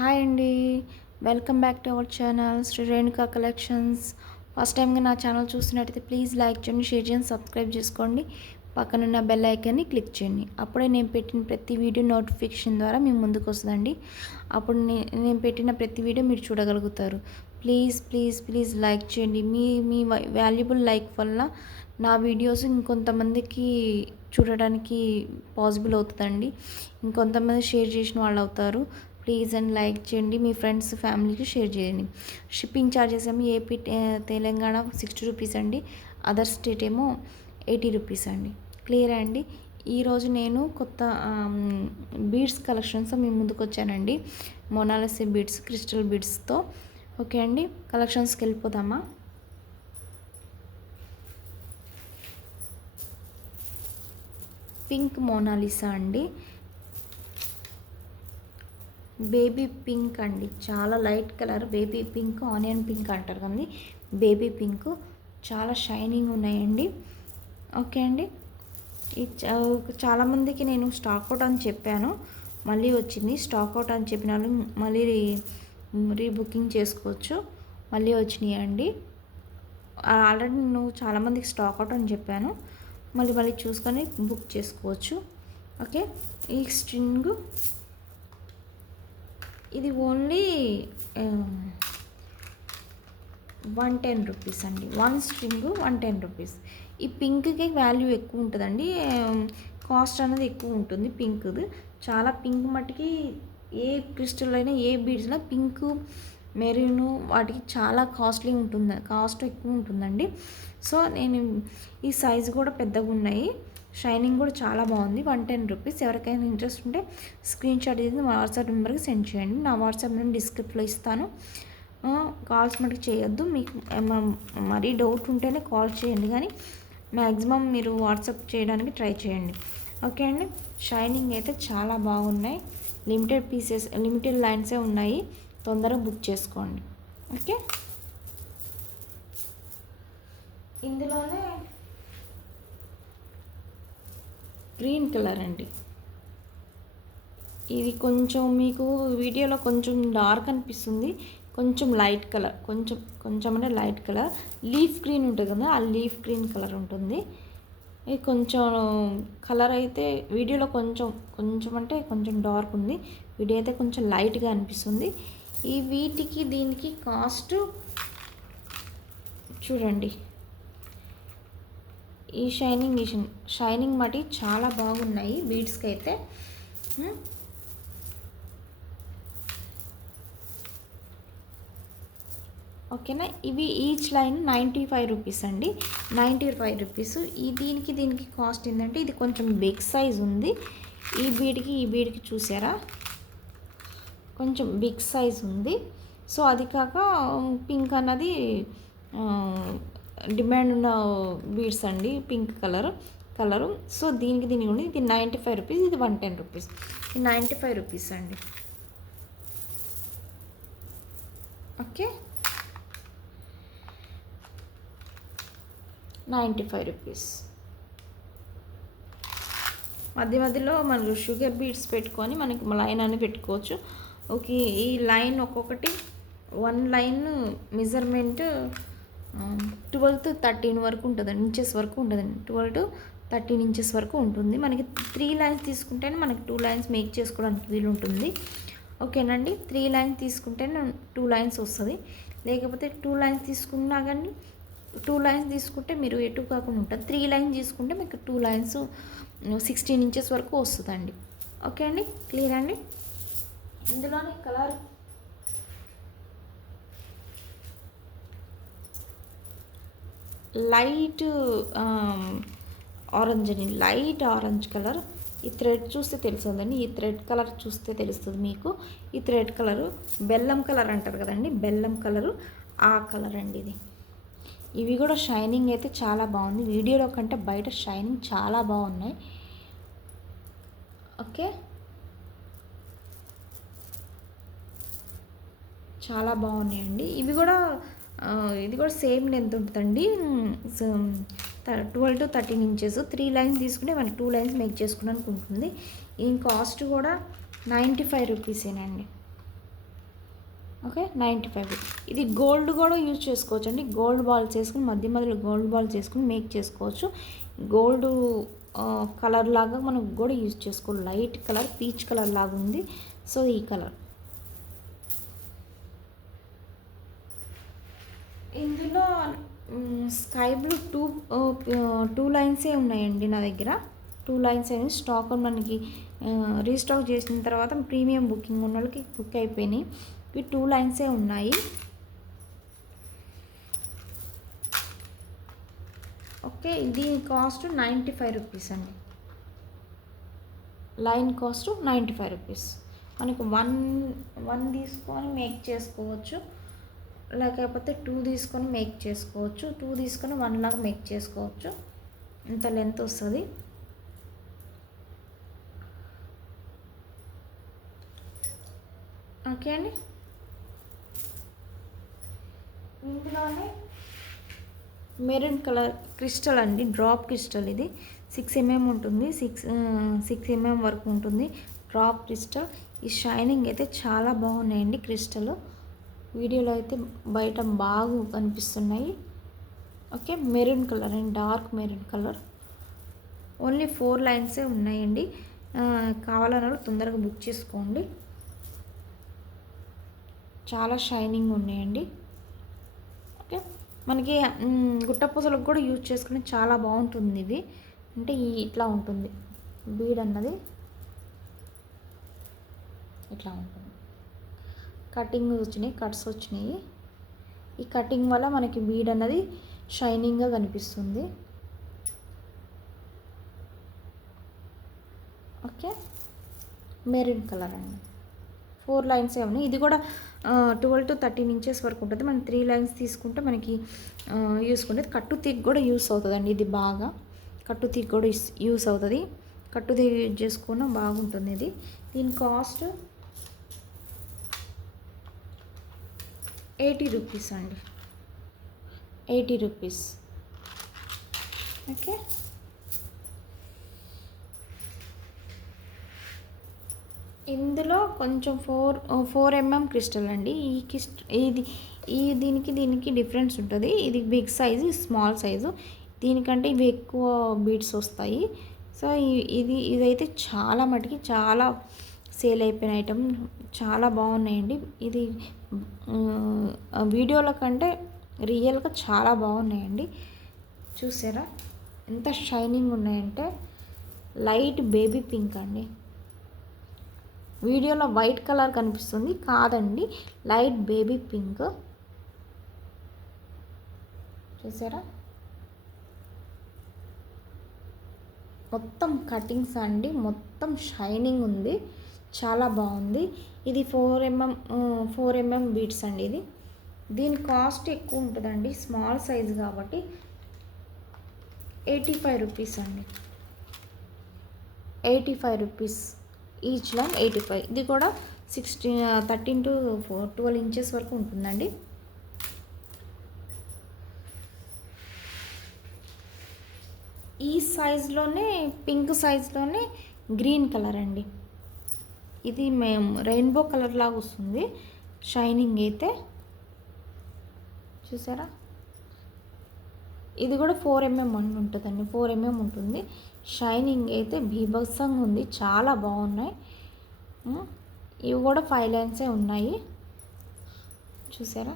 Hi అండి. Welcome back to our channel Sri Renuka collections. First టైంగా నా ఛానల్ చూస్తున్నట్టయితే ప్లీజ్ లైక్ చేయండి, షేర్ చేయండి, సబ్స్క్రైబ్ చేసుకోండి. పక్కనున్న బెల్ ఐకాన్ని క్లిక్ చేయండి. అప్పుడే నేను పెట్టిన ప్రతి వీడియో నోటిఫికేషన్ ద్వారా మీ ముందుకు వస్తుందండి. అప్పుడు నేను పెట్టిన ప్రతి వీడియో మీరు చూడగలుగుతారు. ప్లీజ్ ప్లీజ్ ప్లీజ్ లైక్ చేయండి. మీ మీ వాల్యుబుల్ లైక్ వల్ల నా వీడియోస్ ఇంకొంతమందికి చూడడానికి పాసిబుల్ అవుతుందండి. ఇంకొంతమంది షేర్ చేసిన వాళ్ళు అవుతారు. ప్లీజ్ అండ్ లైక్ చేయండి, మీ ఫ్రెండ్స్ ఫ్యామిలీకి షేర్ చేయండి. షిప్పింగ్ ఛార్జెస్ ఏమో ఏపీ తెలంగాణ 60 రూపీస్ అండి, అదర్ స్టేట్ ఏమో 80 రూపీస్ అండి. క్లియర్ అండి. ఈరోజు నేను కొత్త బీడ్స్ కలెక్షన్స్ మీ ముందుకు వచ్చానండి. మొనాలిసీ బీడ్స్, క్రిస్టల్ బీడ్స్తో. ఓకే అండి, కలెక్షన్స్కి వెళ్ళిపోదామా. పింక్ మోనాలిసా అండి, బేబీ పింక్ అండి, చాలా light colour baby pink, onion pink అంటారు కదండి, బేబీ పింక్ చాలా షైనింగ్ ఉన్నాయండి. ఓకే అండి, చాలామందికి నేను స్టాక్ అవుట్ అని చెప్పాను, మళ్ళీ వచ్చింది. స్టాక్ అవుట్ అని చెప్పిన వాళ్ళు మళ్ళీ రీబుకింగ్ చేసుకోవచ్చు, మళ్ళీ వచ్చినాయి అండి. ఆల్రెడీ నేను చాలామందికి స్టాక్ అవుట్ అని చెప్పాను, మళ్ళీ చూసుకొని బుక్ చేసుకోవచ్చు. ఓకే, ఈ స్ట్రింగ్ ఇది ఓన్లీ 110 రూపీస్ అండి. 1 స్ట్రింగ్ 110 రూపీస్. ఈ పింక్కి వాల్యూ ఎక్కువ ఉంటుందండి, కాస్ట్ అనేది ఎక్కువ ఉంటుంది పింక్ది. చాలా పింక్ మట్టికి ఏ క్రిస్టల్ అయినా ఏ బీడ్స్ అయినా పింక్, మెరూన్ వాటికి చాలా కాస్ట్లీ ఉంటుంది, కాస్ట్ ఎక్కువ ఉంటుందండి. సో నేను ఈ సైజు కూడా పెద్దగా ఉన్నాయి, షైనింగ్ కూడా చాలా బాగుంది. 110 రూపీస్. ఎవరికైనా ఇంట్రెస్ట్ ఉంటే స్క్రీన్ షాట్ చేసి మా వాట్సాప్ నెంబర్కి సెండ్ చేయండి. నా వాట్సాప్ నెంబర్ డిస్క్రిప్షన్లో ఇస్తాను. కాల్స్ మటుకు చేయొద్దు. మీకు మరీ డౌట్ ఉంటేనే కాల్ చేయండి, కానీ మ్యాక్సిమం మీరు వాట్సాప్ చేయడానికి ట్రై చేయండి. ఓకే అండి, షైనింగ్ అయితే చాలా బాగున్నాయి. లిమిటెడ్ పీసెస్, లిమిటెడ్ లైన్సే ఉన్నాయి, తొందరగా బుక్ చేసుకోండి. ఓకే, ఇందులోనే గ్రీన్ కలర్ అండి, ఇది కొంచెం మీకు వీడియోలో కొంచెం డార్క్ అనిపిస్తుంది, కొంచెం లైట్ కలర్, కొంచెం అంటే లైట్ కలర్. లీఫ్ గ్రీన్ ఉంటుంది కదా, ఆ లీఫ్ గ్రీన్ కలర్ ఉంటుంది. ఇది కొంచెం కలర్ అయితే వీడియోలో కొంచెం అంటే కొంచెం డార్క్ ఉంది, వీడియో అయితే కొంచెం లైట్గా అనిపిస్తుంది. ఈ వీటికి దీనికి కాస్ట్ చూడండి. ఈ షైనింగ్ మటి చాలా బాగున్నాయి బీడ్స్కి అయితే. ఓకేనా, ఇవి ఈచ్ లైన్ 95 రూపీస్ అండి, 95 రూపీస్. దీనికి కాస్ట్ ఏంటంటే ఇది కొంచెం బిగ్ సైజ్ ఉంది. ఈ బీడ్కి చూసారా, కొంచెం బిగ్ సైజ్ ఉంది. సో అది కాక పింక్ అన్నది డిమాండ్ ఉన్న బీడ్స్ అండి, పింక్ కలరు. సో దీనికి ఉంది. ఇది 95 రూపీస్, ఇది 110 రూపీస్. ఇది 95 రూపీస్ అండి. Okay, 95 rupees. మధ్యలో మనకు షుగర్ బీడ్స్ పెట్టుకొని మనకి లైన్ అని పెట్టుకోవచ్చు. ఓకే, ఈ లైన్ ఒక్కొక్కటి 1 లైన్ మెజర్మెంట్ 12 to 13 వరకు ఉంటుందండి, ఇంచెస్ వరకు ఉంటుందండి. 12 to 13 ఇంచెస్ వరకు ఉంటుంది. మనకి 3 లైన్స్ తీసుకుంటేనే మనకి 2 లైన్స్ మేక్ చేసుకోవడానికి వీలు ఉంటుంది. ఓకేనండి, 3 లైన్స్ తీసుకుంటేనే 2 లైన్స్ వస్తుంది. లేకపోతే 2 లైన్స్ తీసుకున్నా కానీ 2 లైన్స్ తీసుకుంటే మీరు ఎటు కాకుండా ఉంటుంది. 3 లైన్స్ తీసుకుంటే మీకు 2 లైన్స్ 16 ఇంచెస్ వరకు వస్తుందండి. ఓకే అండి, క్లియర్ అండి. ఇందులోని కలర్ లైట్ ఆరెంజ్ అని, లైట్ ఆరెంజ్ కలర్. ఈ థ్రెడ్ చూస్తే తెలుస్తుందండి, ఈ థ్రెడ్ కలర్ చూస్తే తెలుస్తుంది మీకు. ఈ థ్రెడ్ కలరు బెల్లం కలర్ అంటారు కదండి, బెల్లం కలరు, ఆ కలర్ అండి ఇది. ఇవి కూడా షైనింగ్ అయితే చాలా బాగుంది, వీడియోలో కంటే బయట షైనింగ్ చాలా బాగున్నాయి. ఓకే, చాలా బాగున్నాయండి. ఇది కూడా సేమ్ లెంత్ ఉంటుందండి, 12 to 13 ఇంచెస్. 3 లైన్స్ తీసుకుంటే మనకి 2 లైన్స్ మేక్ చేసుకోవడానికి ఉంటుంది. ఈ కాస్ట్ కూడా 95 రూపీసేనండి. ఓకే 95. ఇది గోల్డ్ కూడా యూజ్ చేసుకోవచ్చు అండి. గోల్డ్ బాల్స్ వేసుకుని మధ్య మధ్యలో గోల్డ్ బాల్స్ వేసుకుని మేక్ చేసుకోవచ్చు. గోల్డ్ కలర్ లాగా మనం కూడా యూజ్ చేసుకోవాలి. లైట్ కలర్ పీచ్ కలర్ లాగా ఉంది. సో ఈ కలర్ ఇందులో స్కై బ్లూ టూ లైన్సే ఉన్నాయండి నా దగ్గర. 2 లైన్స్ అయినాయి. స్టాక్ మనకి రీస్టాక్ చేసిన తర్వాత ప్రీమియం బుకింగ్ ఉన్న వాళ్ళకి బుక్ అయిపోయినాయి. ఇవి 2 లైన్సే ఉన్నాయి. ఓకే దీని కాస్ట్ 95 రూపీస్ అండి. Line cost 95 rupees. మనకి వన్ తీసుకొని మేక్ చేసుకోవచ్చు, లేకపోతే 2 తీసుకొని మేక్ చేసుకోవచ్చు. 2 తీసుకొని 1 లాగా మేక్ చేసుకోవచ్చు. ఇంత లెంత్ వస్తుంది. ఓకే అండి. ఇందులోనే మెరూన్ కలర్ క్రిస్టల్ అండి, డ్రాప్ క్రిస్టల్. ఇది 6 mm ఉంటుంది. 6 mm వరకు ఉంటుంది డ్రాప్ క్రిస్టల్. ఈ షైనింగ్ అయితే చాలా బాగున్నాయండి క్రిస్టల్. వీడియోలో అయితే బయట బాగా కనిపిస్తున్నాయి. ఓకే మెరూన్ కలర్ అండి, డార్క్ మెరూన్ కలర్. ఓన్లీ 4 లైన్సే ఉన్నాయండి. కావాలన్న తొందరగా బుక్ చేసుకోండి. చాలా షైనింగ్ ఉన్నాయండి. ఓకే మనకి గుట్టపూసలకు కూడా యూజ్ చేసుకుని చాలా బాగుంటుంది. ఇది అంటే ఇట్లా ఉంటుంది బీడ్ అన్నది, ఇట్లా ఉంటుంది. కటింగ్ వచ్చినాయి, కట్స్ వచ్చినాయి. ఈ కటింగ్ వల్ల మనకి బీడ్ అన్నది షైనింగ్గా కనిపిస్తుంది. ఓకే మెరూన్ కలర్ అండి. 4 లైన్స్ ఉన్నాయి. ఇది కూడా 12 to 13 ఇంచెస్ వరకు ఉంటుంది. మనం 3 లైన్స్ తీసుకుంటే మనకి యూస్కుంటుంది. కట్టు తీగ కూడా యూస్ అవుతుందండి. ఇది బాగా కట్టు తీగ కూడా యూస్ అవుతుంది. కట్టు తీగ యూజ్ చేసుకున్న బాగుంటుంది. ఇది దీని కాస్ట్ 80 రూపీస్ అండి. 80 రూపీస్. ఓకే ఇందులో కొంచెం 4 mm క్రిస్టల్ అండి. దీనికి డిఫరెన్స్ ఉంటుంది. ఇది బిగ్ సైజు, స్మాల్ సైజు. దీనికంటే ఇవి ఎక్కువ బీడ్స్ వస్తాయి. సో ఇదైతే చాలా మటుకి చాలా సేల్ అయిపోయిన ఐటమ్. చాలా బాగున్నాయండి. ఇది వీడియోల కంటే రియల్గా చాలా బాగున్నాయండి. చూసారా ఎంత షైనింగ్ ఉన్నాయంటే. లైట్ బేబీ పింక్ అండి. వీడియోలో వైట్ కలర్ కనిపిస్తుంది, కాదండి లైట్ బేబీ పింక్. చూసారా మొత్తం కటింగ్స్ అండి, మొత్తం షైనింగ్ ఉంది, చాలా బాగుంది. ఇది 4 mm బీడ్స్ అండి. దీని కాస్ట్ ఎక్కువ ఉంటుందండి, స్మాల్ సైజు కాబట్టి 85 రూపీస్ అండి. 85 రూపీస్ ఈచ్ లైన్ 85. ఇది కూడా 13 to 12 ఇంచెస్ వరకు ఉంటుందండి. ఈ సైజులోనే పింక్ సైజులోనే గ్రీన్ కలర్ అండి. ఇది మేము రెయిన్బో కలర్ లాగా వస్తుంది షైనింగ్ అయితే. చూసారా ఇది కూడా 4 mm ఉంటుందండి. 4 mm ఉంటుంది. షైనింగ్ అయితే బీభత్సంగా ఉంది, చాలా బాగున్నాయి. ఇవి కూడా 5 లైన్సే ఉన్నాయి. చూసారా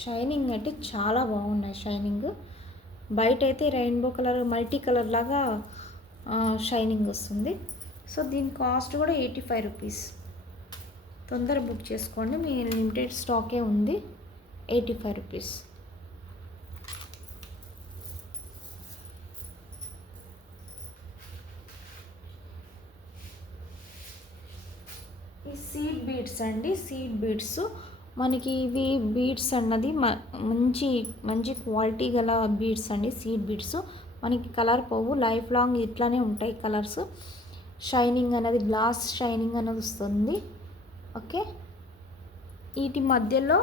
షైనింగ్ అయితే చాలా బాగున్నాయి. షైనింగ్ బయట అయితే రెయిన్బో కలర్ మల్టీ కలర్ లాగా షైనింగ్ వస్తుంది. సో దీని కాస్ట్ కూడా 85 రూపీస్. తొందర బుక్ చేసుకోండి, మీ లిమిటెడ్ స్టాకే ఉంది. 85 రూపీస్. ఈ సీడ్ బీడ్స్ అండి. సీడ్ బీడ్స్ మనకి ఇవి బీడ్స్ అన్నది మంచి క్వాలిటీ గల బీడ్స్ అండి. సీడ్ బీడ్స్ మనకి కలర్ పోవు, లైఫ్ లాంగ్ ఇట్లానే ఉంటాయి కలర్స్. షైనింగ్ అనేది గ్లాస్ షైనింగ్ అనేది వస్తుంది. ఓకే వీటి మధ్యలో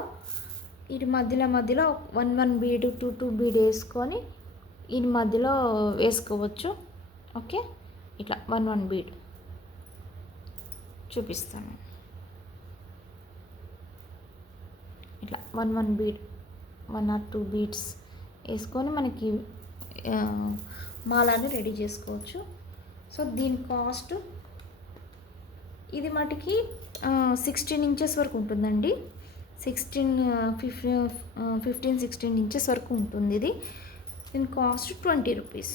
1 బీడ్ 2 బీడ్ వేసుకొని వీటి మధ్యలో వేసుకోవచ్చు. ఓకే ఇట్లా 1 బీడ్ చూపిస్తాను. ఇట్లా వన్ బీడ్ 1 or 2 బీడ్స్ వేసుకొని మనకి మాలని రెడీ చేసుకోవచ్చు. సో దీని కాస్ట్ ఇది మటుకి 16 ఇంచెస్ వరకు ఉంటుందండి. 15-16 ఇంచెస్ వరకు ఉంటుంది ఇది. దీని కాస్ట్ 20 రూపీస్.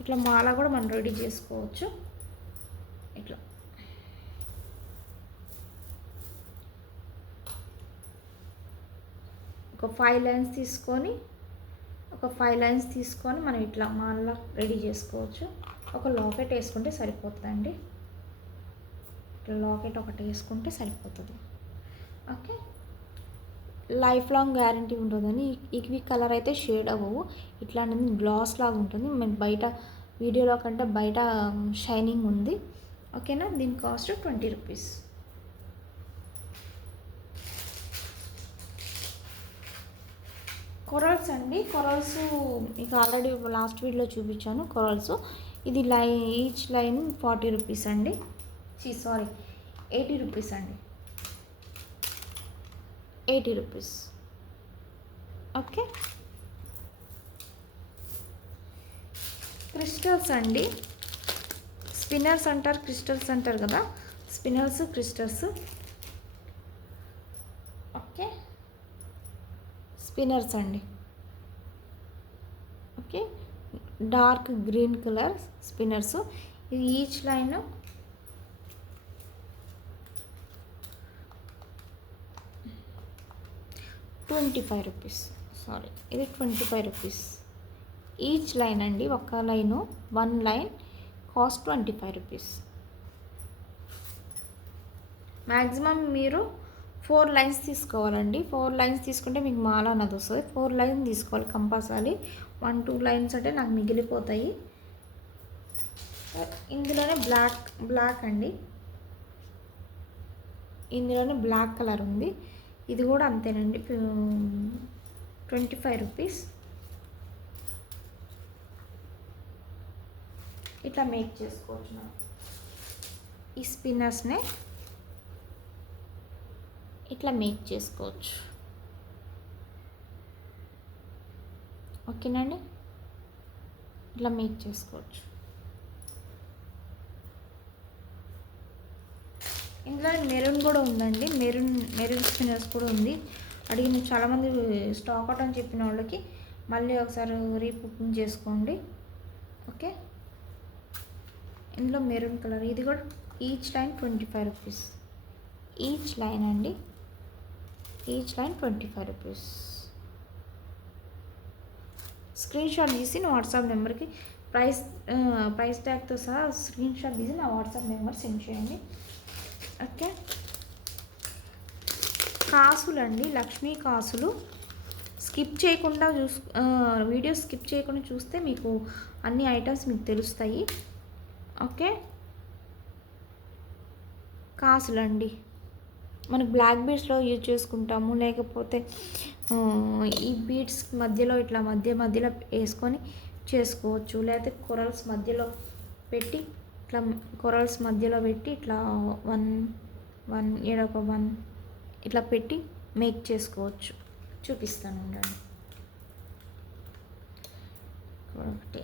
ఇట్లా మాల కూడా మనం రెడీ చేసుకోవచ్చు. ఇట్లా ఒక 5 లైన్స్ తీసుకొని మనం ఇట్లా మాల రెడీ చేసుకోవచ్చు. ఒక లాకెట్ వేసుకుంటే సరిపోతుందండి. ఇట్లా లాకెట్ ఒకటి వేసుకుంటే సరిపోతుంది. ఓకే, లైఫ్ లాంగ్ గ్యారంటీ ఉంటుందని. ఇవి కలర్ అయితే షేడ్ అవ్వవు. ఇట్లాంటిది గ్లాస్ లాగా ఉంటుంది. మేము బయట వీడియోలో కంటే బయట షైనింగ్ ఉంది. ఓకేనా, దీని కాస్ట్ 20 రూపీస్. కొరల్స్ అండి. కొరల్స్ మీకు ఆల్రెడీ లాస్ట్ వీడియోలో చూపించాను. కొరల్స్ ఇది ఈచ్ లైన్ 40 రూపీస్ అండి. 80 రూపీస్ అండి. 80 రూపీస్. ఓకే, క్రిస్టల్స్ అండి. స్పిన్నర్స్ అంటారు, క్రిస్టల్స్ అంటారు కదా. Spinners, crystals. ఓకే, స్పిన్నర్స్ అండి. Okay, dark green colour spinners. ఇది ఈచ్ లైన్ 25 రూపీస్. ఇది 25 రూపీస్ ఈచ్ లైన్ అండి. ఒక line 1 line cost 25 rupees. Maximum మీరు 4 లైన్స్ తీసుకోవాలండి. 4 లైన్స్ తీసుకుంటే మీకు మాల అన్నది వస్తుంది. 4 లైన్స్ తీసుకోవాలి కంపల్సరీ. 1-2 లైన్స్ అంటే నాకు మిగిలిపోతాయి. ఇందులోనే బ్లాక్ అండి. ఇందులోనే బ్లాక్ కలర్ ఉంది. ఇది కూడా అంతేనండి, 25 రూపీస్. ఇట్లా మేక్ చేసుకోవచ్చు మనం ఈ స్పిన్నర్స్నే. ఇట్లా మేక్ చేసుకోవచ్చు. ఓకేనండి, ఇట్లా మేక్ చేసుకోవచ్చు. ఇందులో మెరూన్ కూడా ఉందండి. మెరూన్ స్పిన్నర్స్ కూడా ఉంది. అడిగిన చాలామంది స్టాక్ అవుట్ అని చెప్పిన వాళ్ళకి మళ్ళీ ఒకసారి రీబుకింగ్ చేసుకోండి. ఓకే, ఇందులో మెరూన్ కలర్. ఇది కూడా each line 25 rupees. Each line అండి. Each line 25 rupees. Screen shot తీసి నా వాట్సాప్ నెంబర్కి ప్రైస్ ట్యాగ్తో సహా స్క్రీన్ షాట్ తీసి నా వాట్సాప్ నెంబర్ సెండ్ చేయండి. ఓకే, కాసులు అండి. లక్ష్మీ కాసులు. స్కిప్ చేయకుండా వీడియో స్కిప్ చేయకుండా చూస్తే మీకు అన్ని ఐటమ్స్ మీకు తెలుస్తాయి. ఓకే, కాసులు అండి. మనకు బ్లాక్ బీడ్స్లో యూజ్ చేసుకుంటాము, లేకపోతే ఈ బీడ్స్ మధ్యలో ఇట్లా మధ్యలో వేసుకొని చేసుకోవచ్చు. లేకపోతే కొరల్స్ మధ్యలో పెట్టి ఇట్లా 1 ఏడొక 1 ఇట్లా పెట్టి మేక్ చేసుకోవచ్చు. చూపిస్తాను ఉండండి. ఒకటి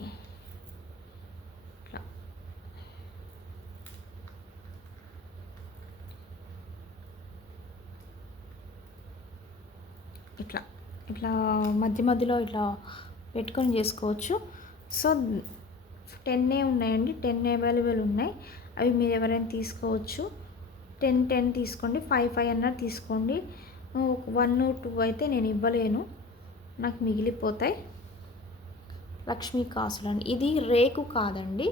ఇట్లా మధ్యలో ఇట్లా పెట్టుకొని చేసుకోవచ్చు. సో 10 ఉన్నాయండి. 10 అవైలబుల్ ఉన్నాయి. అవి మీరు ఎవరైనా తీసుకోవచ్చు. 10 తీసుకోండి. 5 అన్నది తీసుకోండి. 1-2 అయితే నేను ఇవ్వలేను, నాకు మిగిలిపోతాయి. లక్ష్మీ కాసులు అండి. ఇది రేకు కాదండి.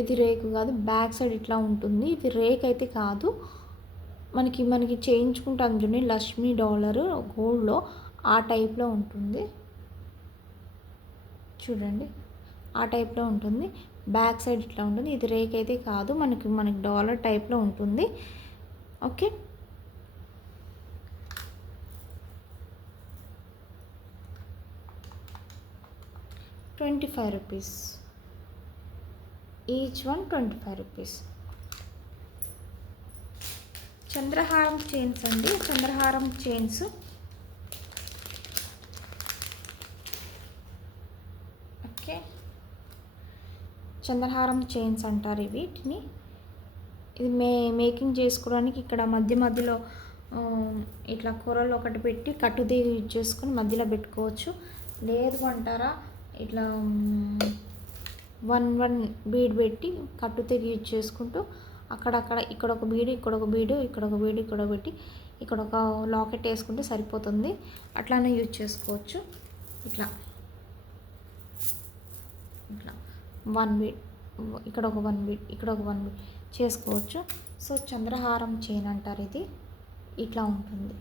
ఇది రేకు కాదు, బ్యాక్ సైడ్ ఇట్లా ఉంటుంది. ఇది రేక్ అయితే కాదు. మనకి చేయించుకుంటాం చూడండి, లక్ష్మీ డాలర్ గోల్డ్లో ఆ టైప్లో ఉంటుంది చూడండి. ఆ టైప్లో ఉంటుంది. బ్యాక్ సైడ్ ఇట్లా ఉంటుంది. ఇది రేక్ అయితే కాదు, మనకి డాలర్ టైప్లో ఉంటుంది. ఓకే, ₹25. Each one 25 rupees. చంద్రహారం చైన్స్ అండి, చంద్రహారం చైన్స్. ఓకే, చంద్రహారం చైన్స్ అంటారు వీటిని. ఇది మేకింగ్ చేసుకోవడానికి ఇక్కడ మధ్య మధ్యలో ఇట్లా కూరలు ఒకటి పెట్టి కట్టుతీగ యూజ్ చేసుకొని మధ్యలో పెట్టుకోవచ్చు. లేదు అంటారా ఇట్లా 1 బీడ్ పెట్టి కట్టుతీగ యూజ్ చేసుకుంటూ అక్కడక్కడ ఇక్కడ ఒక బీడు, ఇక్కడ ఒక బీడు, ఇక్కడ ఒక బీడు, ఇక్కడ పెట్టి ఇక్కడ ఒక లాకెట్ వేసుకుంటే సరిపోతుంది. అట్లానే యూజ్ చేసుకోవచ్చు. ఇట్లా ఇట్లా 1 బీడ్, ఇక్కడ ఒక 1 బీడ్, ఇక్కడ ఒక 1 బీడ్ చేసుకోవచ్చు. సో చంద్రహారం చైన్ అంటారు ఇది. ఇట్లా ఉంటుంది.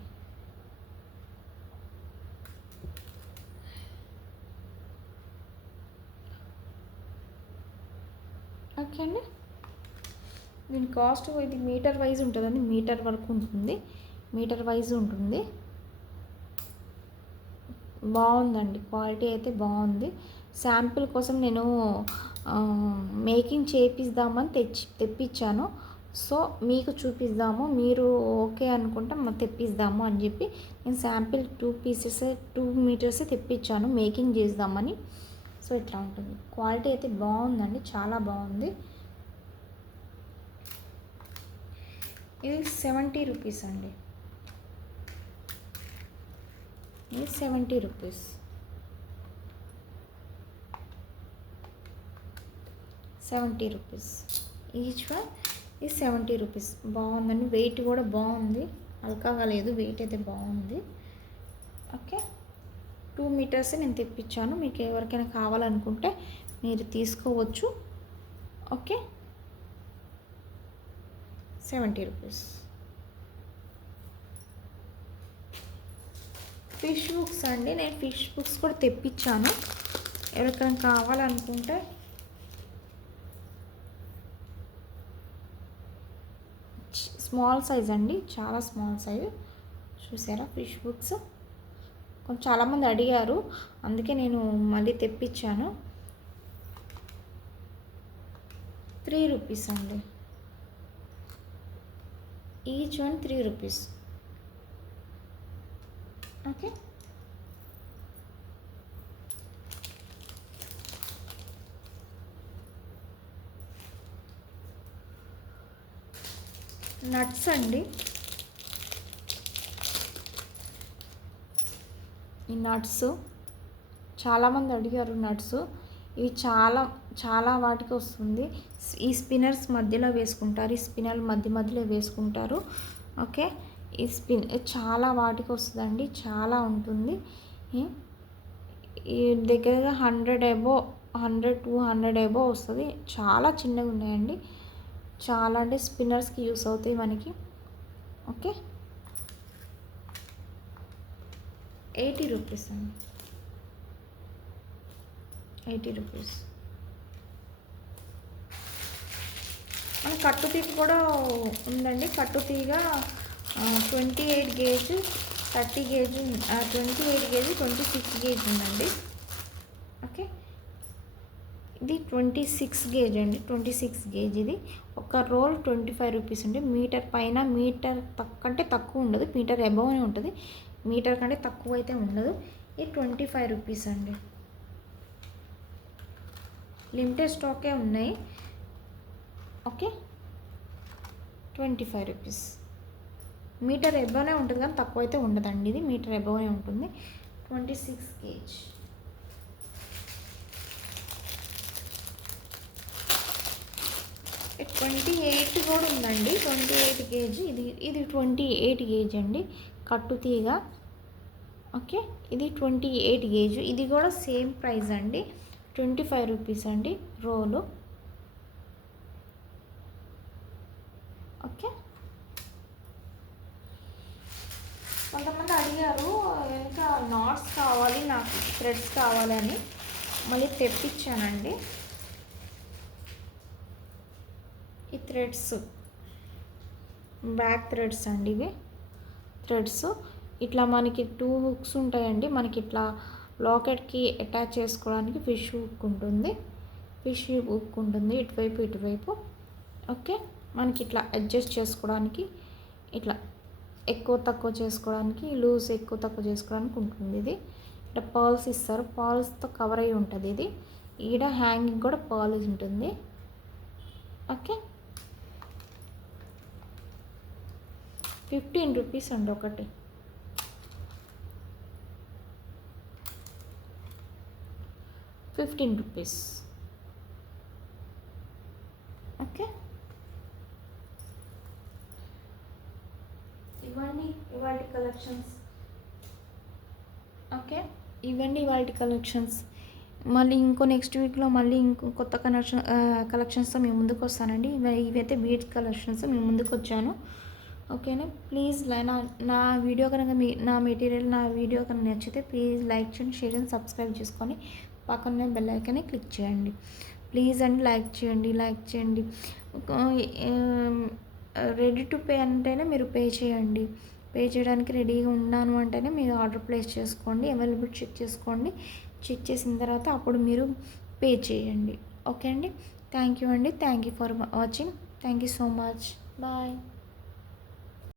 ఓకే అండి, దీని కాస్ట్ ఇది మీటర్ వైజ్ ఉంటుందండి, మీటర్ వరకు ఉంటుంది, మీటర్ వైజ్ ఉంటుంది. బాగుందండి, క్వాలిటీ అయితే బాగుంది. శాంపిల్ కోసం నేను మేకింగ్ చేపిద్దామని తెప్పించాను. సో మీకు చూపిద్దాము, మీరు ఓకే అనుకుంటే తెప్పిద్దాము అని చెప్పి నేను శాంపిల్ 2 మీటర్స్ తెప్పించాను మేకింగ్ చేద్దామని. సో ఇట్లా ఉంటుంది. క్వాలిటీ అయితే బాగుందండి, చాలా బాగుంది. ఇది 70 రూపీస్ అండి, ఇది 70 రూపీస్. 70 rupees each one. ఇది 70 రూపీస్. బాగుందండి, వెయిట్ కూడా బాగుంది, హల్కాగా లేదు, వెయిట్ అయితే బాగుంది. ఓకే, 2 మీటర్స్ నేను తెప్పించాను. మీకు ఎవరికైనా కావాలనుకుంటే మీరు తీసుకోవచ్చు. Okay, 70 rupees. ఫిష్ బుక్స్ అండి, నేను ఫిష్ బుక్స్ కూడా తెప్పించాను. ఎవరికైనా కావాలనుకుంటే స్మాల్ సైజ్ అండి, చాలా స్మాల్ సైజ్. చూసారా ఫిష్ బుక్స్? కొంచెం చాలామంది అడిగారు, అందుకే నేను మళ్ళీ తెప్పించాను. 3 రూపీస్ అండి, each one 3 rupees. Okay, nuts అండి, ఈ నట్స్ చాలామంది అడిగారు. నట్స్ ఇవి చాలా వాటికి వస్తుంది. ఈ స్పిన్నర్స్ మధ్యలో వేసుకుంటారు, ఈ స్పిన్నర్ మధ్యలో వేసుకుంటారు. ఓకే, ఈ చాలా వాటికి వస్తుందండి, చాలా ఉంటుంది. ఈ దగ్గరగా 100-200 ఎబో వస్తుంది. చాలా చిన్నగా ఉన్నాయండి, చాలా అంటే స్పిన్నర్స్కి యూస్ అవుతాయి మనకి. ఓకే, 80 రూపీస్ అండి, 80 రూపీస్. మన కట్టుతీగ కూడా ఉందండి. కట్టుతీగ 28 గేజ్, 30 గేజ్, 28 గేజ్, 26 గేజ్ ఉందండి. ఓకే, ఇది 26 గేజ్ అండి, 26 గేజ్. ఇది ఒక రోల్ 25 రూపీస్ అండి. మీటర్ పైన, మీటర్ కంటే తక్కువ ఉండదు, మీటర్ అబోవ్నే ఉంటుంది, మీటర్ కంటే తక్కువ అయితే ఉండదు. ఇది 25 రూపీస్ అండి. లిమిటెడ్ స్టాకే ఉన్నాయి. Okay, 25 rupees. మీటర్ అబోవ్నే ఉంటుంది కానీ తక్కువ అయితే ఉండదండి. ఇది మీటర్ అబోవ్నే ఉంటుంది. 26 గేజ్. ఇది 28 కూడా ఉందండి, 28 గేజ్. ఇది 28 గేజ్ అండి, కట్టుతీగ. ఓకే, ఇది 28 గేజ్. ఇది కూడా సేమ్ ప్రైస్ అండి, 25 రూపీస్ అండి రోలు. ఓకే, కొంతమంది అడిగారు ఇంకా నాట్స్ కావాలి, నాకు థ్రెడ్స్ కావాలని, మళ్ళీ తెప్పించానండి. ఈ థ్రెడ్స్ బ్యాక్ థ్రెడ్స్ అండి, ఇవి థ్రెడ్స్. ఇట్లా మనకి 2 హుక్స్ ఉంటాయండి. మనకి ఇట్లా లాకెట్కి అటాచ్ చేసుకోవడానికి ఫిష్ హుక్ ఉంటుంది, ఇటువైపు. ఓకే, మనకి ఇట్లా అడ్జస్ట్ చేసుకోవడానికి ఇట్లా ఎక్కువ తక్కువ చేసుకోవడానికి, లూజ్ ఎక్కువ తక్కువ చేసుకోవడానికి ఉంటుంది ఇది. ఇట్లా పర్ల్స్ ఇస్తారు, పర్ల్స్తో కవర్ అయ్యి ఉంటుంది ఇది. ఈడ హ్యాంగింగ్ కూడా పర్ల్స్ ఉంటుంది. ఓకే, 15 రూపీస్ అండి ఒకటి. ₹15. ఓకే, ఇవన్నీ ఇవాళ కలెక్షన్స్. ఓకే, ఇవన్నీ ఇవాళ కలెక్షన్స్. మళ్ళీ ఇంకో నెక్స్ట్ వీక్లో మళ్ళీ ఇంకో కొత్త కలెక్షన్స్తో మేము ముందుకు వస్తానండి. ఇవైతే బీడ్స్ కలెక్షన్స్ మేము ముందుకు వచ్చాను. ఓకేనా, ప్లీజ్ నా వీడియో కనుక నా మెటీరియల్ నా వీడియో కనుక నచ్చితే ప్లీజ్ లైక్ చేయండి, షేర్ చేయండి, సబ్స్క్రైబ్ చేసుకొని పక్కనే బెల్ ఐకాన్ని క్లిక్ చేయండి. ప్లీజ్ అండి లైక్ చేయండి. రెడీ టు పే అంటేనే మీరు పే చేయండి. పే చేయడానికి రెడీగా ఉన్నాను అంటేనే మీరు ఆర్డర్ ప్లేస్ చేసుకోండి, అవైలబుల్ చెక్ చేసుకోండి. చెక్ చేసిన తర్వాత అప్పుడు మీరు పే చేయండి. ఓకే అండి, థ్యాంక్ యూ అండి, thank you for watching, thank you so much, bye.